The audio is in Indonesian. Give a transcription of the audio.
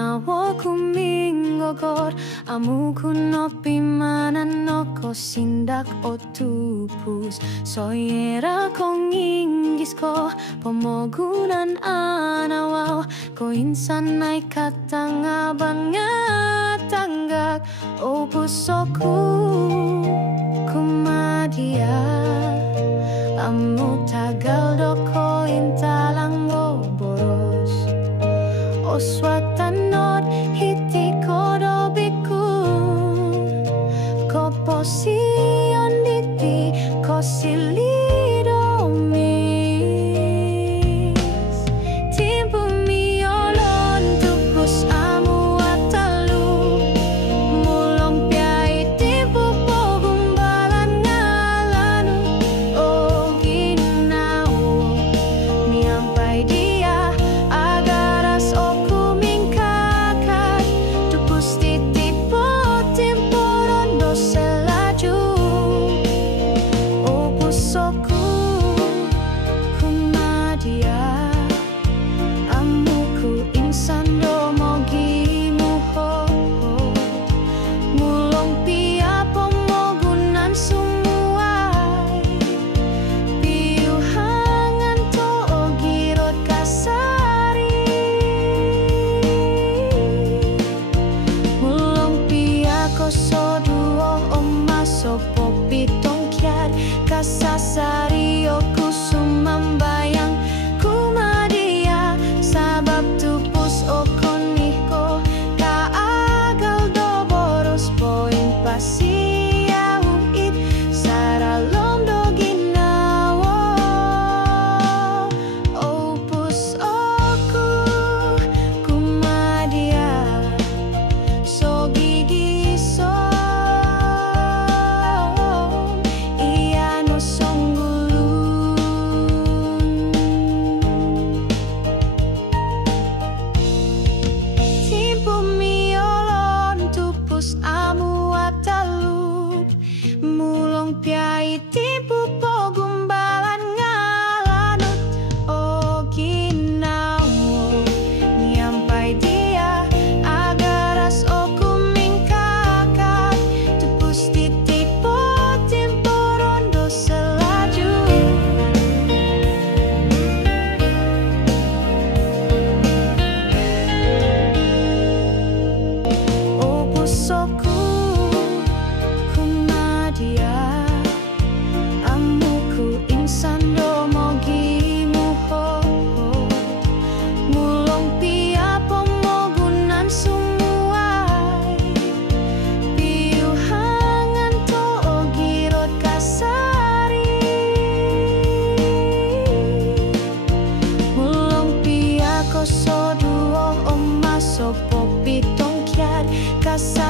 nyawa kumingokor amu kuno pimanan noko sindak otupus soyera kong inggis ko pemogunan anawau ko insan naik katang abang tanggak opusoku kumadia amu tagal doko intalang boros oswatanot hiti kodobiku ko posion diti ko silidomis timpu miolon tupus amu atalu mulong piai timpu pogumbalan ngalanu oh ginau niampai dia agaras oku mingkakai tupus titipo timporondo selaju opusoku kumadia amuku insan domogi muho mulong pia pemogunan sumuai piuhangan to ogirot kasari mulong pia kosoduo omaso popitong kiat kasasari oku sumambayang kumadia sabab tupus okoniko kaagal do boros poin pasiau it saralom do ginawo opus oku kumadia so gigi so iya no songgulun timpu miolon tupus amu atalu mulong piai timpu pogumbalan ngalanut oh ginawo niampai dia agaras oku mingkakak tupus titipo timporondo selaju opusoku kumadia amuku insan domogi muho mulong pia pemogunan sumuai piuhangan to ogirot kasari mulong pia kosoduo omaso popitong kiat kasari